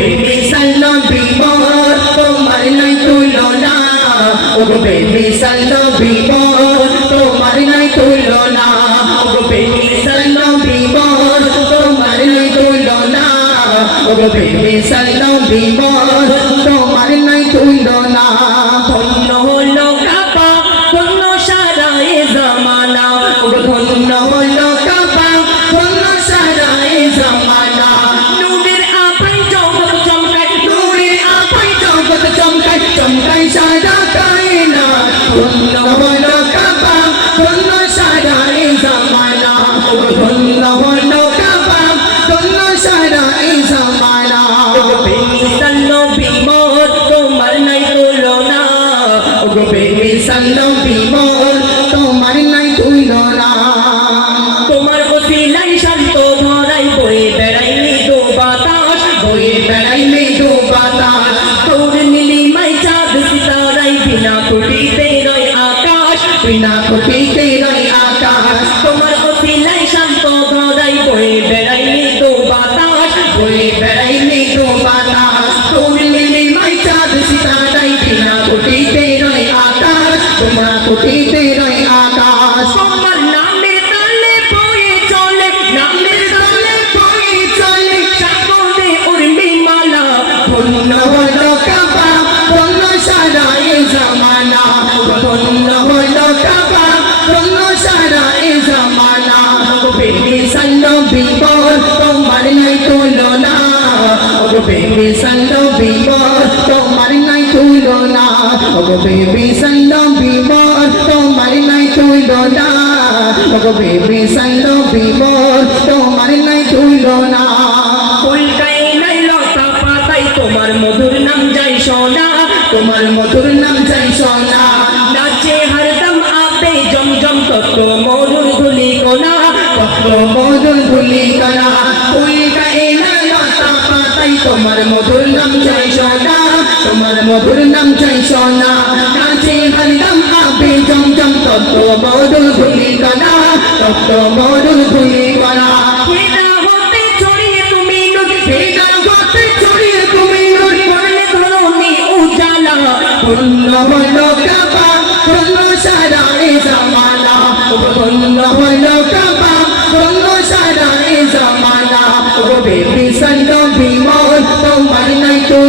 Baby সাল্লাম বিপদ তোমার নাই তুলনা। না বেবি সাল্লাম বিপদ তোমার নাই তুলনা। ও বেবি সাল্লাম বিপদ তোমার নাই তুলনা। ও বেবি সাল্লাম চমকায় সারা না ধন্য কুটিতে রয় আকাশ, তোমার ওসিলাই শান্ত ধরাই বয়ে বেড়াই মৃদু বাতাস, বয়ে বেড়াই মৃদু বাতাস। তোর নীলিমাই চাঁদ সিতারাই বিনা কুটিতে রয় আকাশ, তোমার কুটিতে বেবি সন্ন বিবর তোমার নাই তুলনা ওগো বেবি সন্ন বিবর তোমার নাই তুলনা ওগো বেবি সন্ন বিবর তোমার নাই তুলনা কলকাই নাই লতা পাতাই তোমার মধুর নাম যাই সোনা তোমার মধুর নাম যাই সোনা নাচে হরদম আপে জমজম তত্ত্ব মধুর ধুলি কোনা তত্ত্ব মধুর ধুলি কোনা কলকাই নাই পাতাই তোমার মধুর নাম যাই সোনা তোমার মধুর নাম যাই সোনা। নাচে হরদম আপে জমজম তত্ত্ব মধুর ধুলি কোনা তত্ত্ব মধুর ধুলি কোনা হেনা হতে ছড়িয়ে তুমি নদী হেনা হতে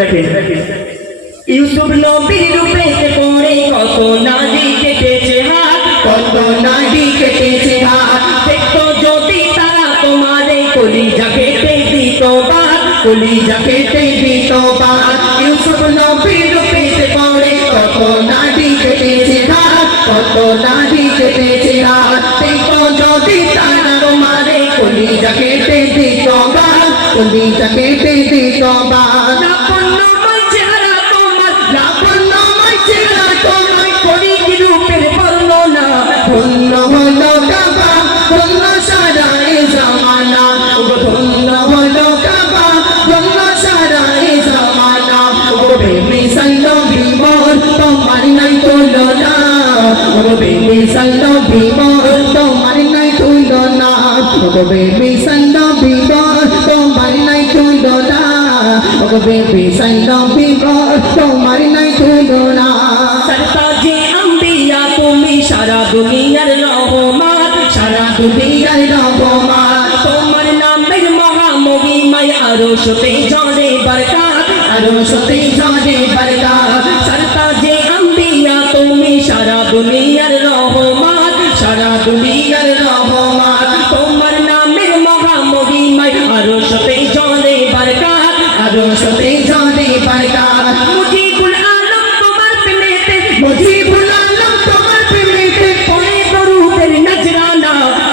আরও কি লিখছে দেখে ইউসুফ নবীর রূপে পড়ে, কত নারী কেটেছে হাত, কত নারী কেটেছে হাত। দেখতো যদি তারা তোমারে কলিজা কেটে দিত বাদ, কলিজা কেটে দিত বাদ। ইউসুফ নবীর রূপেতে পড়ে, কত নারী কেটেছে হাত, কত নারী কেটেছে হাত। দেখো যদি তারা তোমারে কলিজা কেটে দিত বাদ, কলিজা কেটে দিত বাদ। সারা দুনিয়ার রহমান। সারা দুনিয়ার রহমান। তোমার নামের মহামহিমায় আরও সতে জলে বরকাত, আরও সতে জলে বরকাত।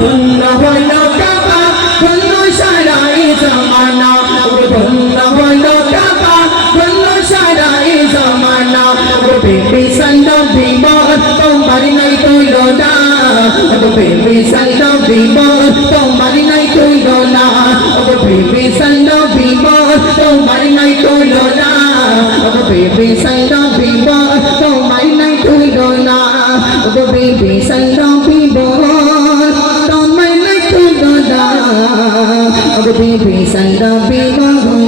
ধন্য হইল কাবা ধন্য সারাই জামানা। ওরে ধন্য হইল কাবা ধন্য সারাই জামানা। ওরে বেবি সান্দ বিমত তোমার নাই কইল না। ওরে বেবি সান্দ বিমত তোমার নাই কইল না। ওরে বেবি সান্দ বিমত তোমার নাই কইল না। ওরে বেবি সান্দ বিমত তোমার নাই কইল না। ওরে বেবি সান্দ সাইনো বিমল তোমার নাই